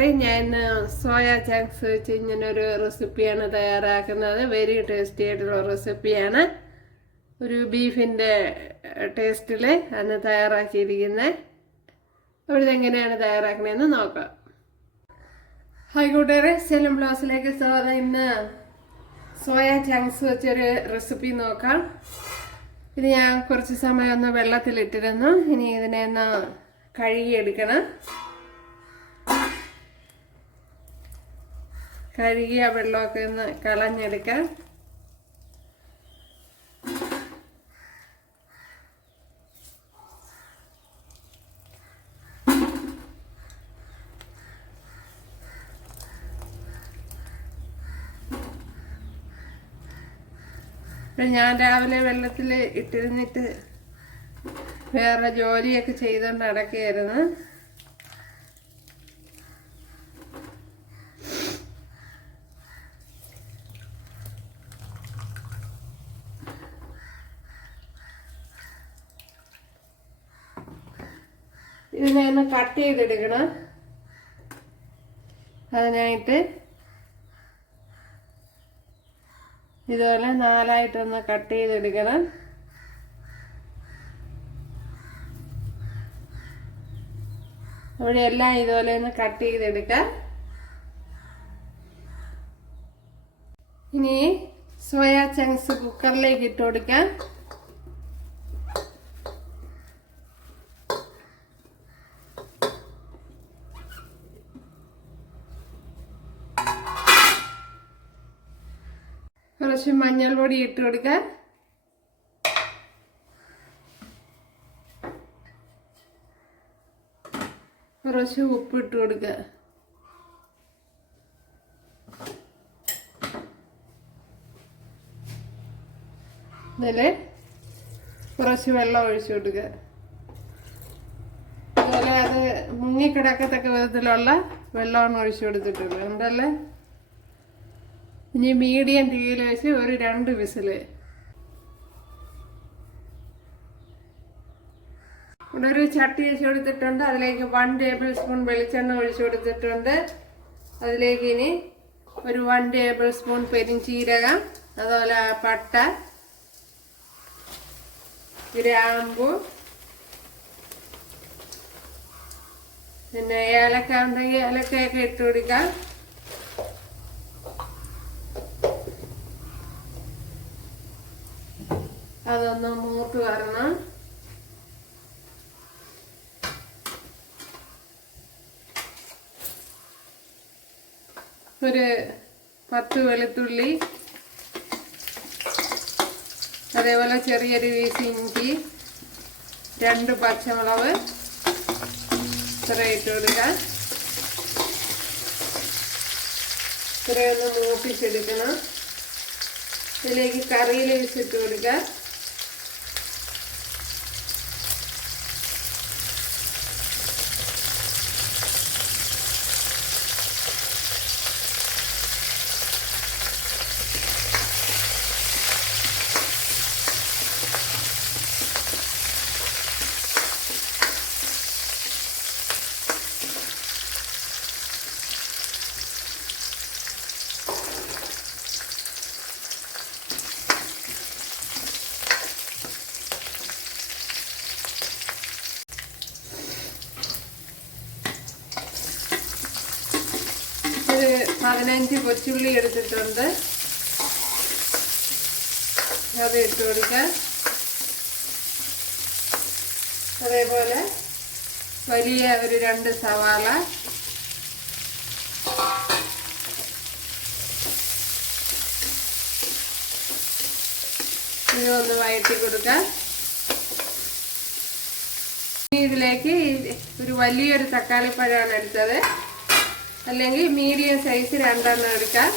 കൂട്ടുകാരെ ഞാൻ soya chunks വെച്ച് ഇങ്ങനൊരു റെസിപ്പിയാണ് തയ്യാറാക്കുന്നത്. വെരി ടേസ്റ്റി ആയിട്ടുള്ള റെസിപ്പിയാണ് ഒരു ബീഫിന്റെ ടേസ്റ്റിൽ അന്ന് തയ്യാറാക്കിയിരിക്കുന്നത് അവിടെ എങ്ങനെയാണ് തയ്യാറാക്കണതെന്ന് നോക്കാം. ഹായ് കൂട്ടുകാരെ സെലം ബ്ലൗസിലേക്ക് സ്വാഗതം. ഇന്ന് സോയ ചങ്ക്സ് വെച്ചൊരു റെസിപ്പി നോക്കാം. ഇത് ഞാൻ കുറച്ച് സമയം ഒന്ന് വെള്ളത്തിലിട്ടിരുന്നു. ഇനി ഇതിനെ ഒന്ന് കഴുകിയെടുക്കണം. കഴുകിയ വെള്ളമൊക്കെ ഒന്ന് കളഞ്ഞെടുക്കാം. ഇപ്പം ഞാൻ രാവിലെ വെള്ളത്തിൽ ഇട്ടിരുന്നിട്ട് വേറെ ജോലിയൊക്കെ ചെയ്തുകൊണ്ട് നടക്കുകയായിരുന്നു. ഇതിനെ ഒന്ന് കട്ട് ചെയ്തെടുക്കണം. അതിനായിട്ട് ഇതുപോലെ നാലായിട്ടൊന്ന് കട്ട് ചെയ്തെടുക്കണം. അവിടെ എല്ലാം ഇതുപോലെ ഒന്ന് കട്ട് ചെയ്തെടുക്കാം. ഇനി സോയാ ചങ്ക്സ് കുക്കറിലേക്ക് ഇട്ട് കൊടുക്കാം. കുറച്ച് മഞ്ഞൾ പൊടി ഇട്ട് കൊടുക്കാൻ കുറച്ച് ഉപ്പ് ഇട്ട് കൊടുക്കുക ഇതിൽ കുറച്ച് വെള്ളം ഒഴിച്ചു കൊടുക്കുക അതുപോലെ അത് മുങ്ങിക്കിടക്കത്തക്ക വിധത്തിലുള്ള വെള്ളമാണ് ഒഴിച്ചു കൊടുത്തിട്ടുള്ളത്. ഉണ്ടല്ലേ ഇനി മീഡിയം തീയിൽ വെച്ച് ഒരു രണ്ട് വിസിൽ ഇവിടെ ഒരു ചട്ടി വെച്ച് കൊടുത്തിട്ടുണ്ട്. അതിലേക്ക് വൺ ടേബിൾ സ്പൂൺ വെളിച്ചെണ്ണ ഒഴിച്ചു കൊടുത്തിട്ടുണ്ട്. അതിലേക്ക് ഇനി ഒരു വൺ ടേബിൾ സ്പൂൺ പെരിഞ്ചീരകം അതുപോലെ പട്ട ഗ്രാമ്പു പിന്നെ ഏലക്ക ഉണ്ടെങ്കിൽ ഏലക്കയൊക്കെ ഇട്ട് കൊടുക്കാം. അതൊന്ന് മൂത്ത് വരണം. ഒരു പത്ത് വെളുത്തുള്ളി അതേപോലെ ചെറിയൊരു പീസ് ഇഞ്ചി രണ്ട് പച്ചമുളക് ഇത്ര ഇട്ട് കൊടുക്കാം. ഇത്രയൊന്ന് മൂപ്പിച്ചെടുക്കണം. ഇതിലേക്ക് കറിയിൽ വെച്ചിട്ട് കൊടുക്കുക ഒരു പതിനഞ്ച് കൊച്ചുള്ളി എടുത്തിട്ടുണ്ട്. അത് ഇട്ട് കൊടുക്കാം. അതേപോലെ വലിയ ഒരു രണ്ട് സവാള. ഇതൊന്ന് വഴറ്റി കൊടുക്കാം. ഇതിലേക്ക് ഒരു വലിയൊരു തക്കാളിപ്പഴമാണ് എടുത്തത്. അല്ലെങ്കിൽ മീഡിയം സൈസ് രണ്ടെണ്ണം എടുക്കാം.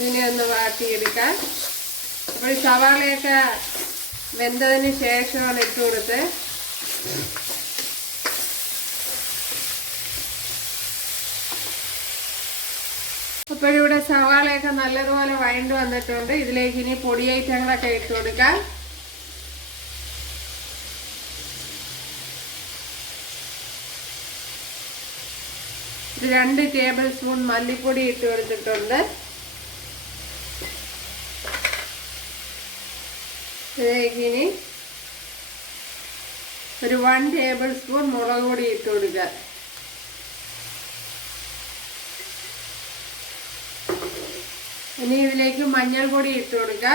ഇതിനെ ഒന്ന് വാട്ടിയെടുക്കാം. അപ്പോൾ സവാളയൊക്കെ വെന്തതിന് ശേഷമാണ് ഇട്ട് കൊടുത്ത് അപ്പോഴിവിടെ സവാളയൊക്കെ നല്ലതുപോലെ വഴണ്ട് വന്നിട്ടുണ്ട്. ഇതിലേക്ക് ഇനി പൊടി ഐറ്റങ്ങളൊക്കെ ഇട്ട് കൊടുക്കാം. ഒരു രണ്ട് ടേബിൾ സ്പൂൺ മല്ലിപ്പൊടി ഇട്ട് കൊടുത്തിട്ടുണ്ട്. ഇനി ഒരു വൺ ടേബിൾ സ്പൂൺ മുളക് പൊടി ഇട്ട് കൊടുക്കുക. ഇനി ഇതിലേക്ക് മഞ്ഞൾപ്പൊടി ഇട്ട് കൊടുക്കുക.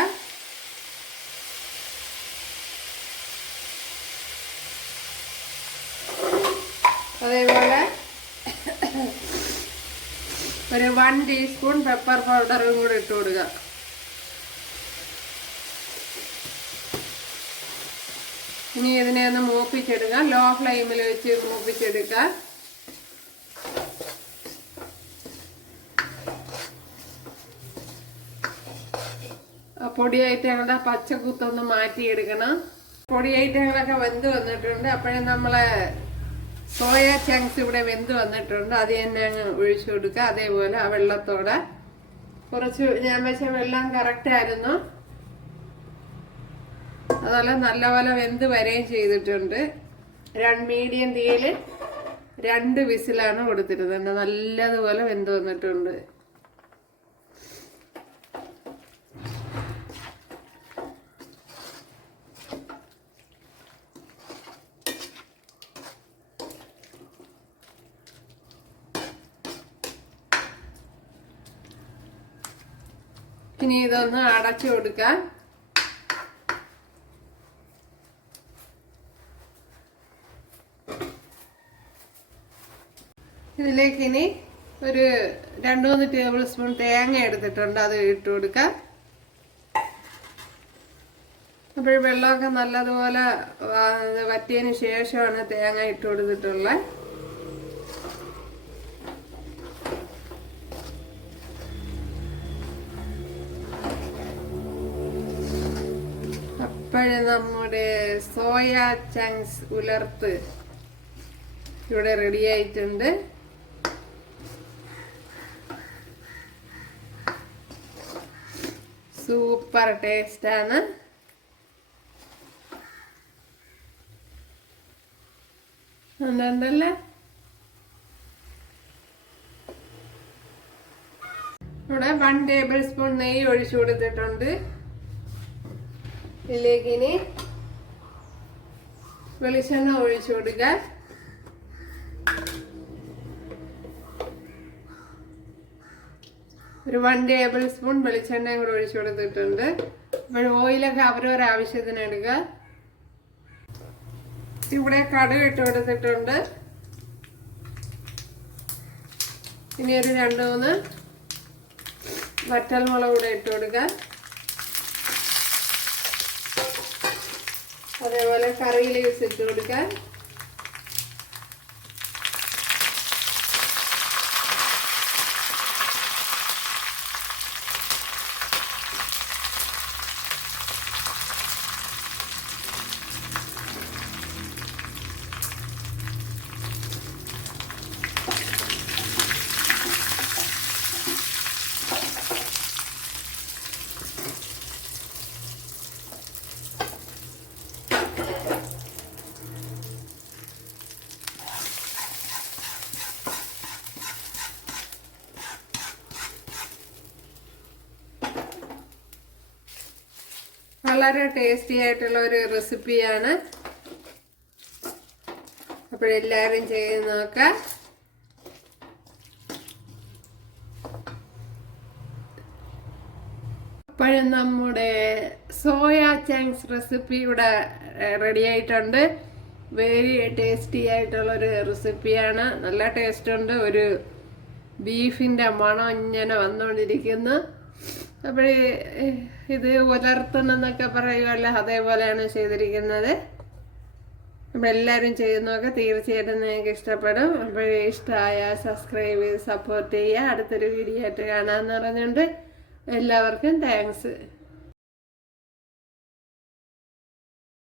അതേപോലെ ഒരു വൺ ടീസ്പൂൺ പെപ്പർ പൗഡറും കൂടി ഇട്ട് കൊടുക്കുക ഇനി ഇതിനെ ഒന്ന് മൂപ്പിച്ചെടുക്കുക ലോ ഫ്ലെയിമിൽ വെച്ച് മൂപ്പിച്ചെടുക്കുക പൊടിയായിട്ട് പൊടി ഐറ്റങ്ങളുടെ പച്ചക്കുത്തൊന്ന് മാറ്റിയെടുക്കണം. പൊടി ഐറ്റങ്ങളൊക്കെ വെന്ത് വന്നിട്ടുണ്ട്. അപ്പോഴേ നമ്മളെ സോയ ചങ്ക്സ് ഇവിടെ വെന്ത് വന്നിട്ടുണ്ട്. അത് തന്നെ അങ്ങ് ഒഴിച്ചു കൊടുക്കുക. അതേപോലെ ആ വെള്ളത്തോടെ കുറച്ച് ഞാൻ വെച്ച വെള്ളം കറക്റ്റ് ആയിരുന്നു. അതുപോലെ നല്ലപോലെ വെന്ത് വരെയും ചെയ്തിട്ടുണ്ട്. രണ്ട് മീഡിയം തീയിൽ രണ്ട് വിസിലാണ് കൊടുത്തിരുന്നത്. നല്ലതുപോലെ വെന്ത് വന്നിട്ടുണ്ട്. ഇനി ഇതൊന്ന് അടച്ചു കൊടുക്കാം. ഇതിലേക്ക് ഇനി ഒരു രണ്ട് മൂന്ന് ടേബിൾ സ്പൂൺ തേങ്ങ എടുത്തിട്ടുണ്ട് അത് ഇട്ട് കൊടുക്കാം. അപ്പോൾ വെള്ളമൊക്കെ നല്ലതുപോലെ വറ്റിയതിന് ശേഷമാണ് തേങ്ങ ഇട്ട് കൊടുത്തിട്ടുള്ളത് നമ്മുടെ സോയ ചങ്ക്സ് ഉലർത്ത് ഇവിടെ റെഡി ആയിട്ടുണ്ട്. സൂപ്പർ ടേസ്റ്റാണ് ഉണ്ടല്ലേ ഇവിടെ വൺ ടേബിൾ സ്പൂൺ നെയ്യ് ഒഴിച്ചു കൊടുത്തിട്ടുണ്ട്. ഇതിലേക്ക് ഇനി വെളിച്ചെണ്ണ ഒഴിച്ചു കൊടുക്കാൻ ഒരു വൺ ടേബിൾ സ്പൂൺ വെളിച്ചെണ്ണയും കൂടെ ഒഴിച്ചു കൊടുത്തിട്ടുണ്ട്. അപ്പോൾ ഓയിലൊക്കെ അവരവരെ ആവശ്യത്തിന് എടുക്കുക ഇവിടെ കടുക് ഇട്ട് കൊടുത്തിട്ടുണ്ട്. ഇനി ഒരു രണ്ട് മൂന്ന് വറ്റൽമുളക് കൂടെ ഇട്ട് കൊടുക്കുക. അതേപോലെ കറിയിൽ യൂസ് ഇട്ട് കൊടുക്കാൻ വളരെ ടേസ്റ്റി ആയിട്ടുള്ള ഒരു റെസിപ്പിയാണ് അപ്പോഴെല്ലാവരും ചെയ്ത് നോക്കാം. അപ്പോഴും നമ്മുടെ സോയ ചാങ്സ് റെസിപ്പി ഇവിടെ റെഡി ആയിട്ടുണ്ട്. വെരി ടേസ്റ്റി ആയിട്ടുള്ളൊരു റെസിപ്പിയാണ് നല്ല ടേസ്റ്റ് ഉണ്ട്. ഒരു ബീഫിന്റെ മണം ഇങ്ങനെ വന്നുകൊണ്ടിരിക്കുന്നു അപ്പോൾ ഇത് ഉലർത്തണമെന്നൊക്കെ പറയുമല്ലോ അതേപോലെയാണ് ചെയ്തിരിക്കുന്നത്. അപ്പോൾ എല്ലാവരും ചെയ്യുന്നതൊക്കെ തീർച്ചയായിട്ടും നിങ്ങൾക്ക് ഇഷ്ടപ്പെടും. അപ്പോൾ ഇഷ്ടമായ സബ്സ്ക്രൈബ് ചെയ്ത് സപ്പോർട്ട് ചെയ്യുക. അടുത്തൊരു വീഡിയോ ആയിട്ട് കാണാമെന്ന് പറഞ്ഞുകൊണ്ട് എല്ലാവർക്കും താങ്ക്സ്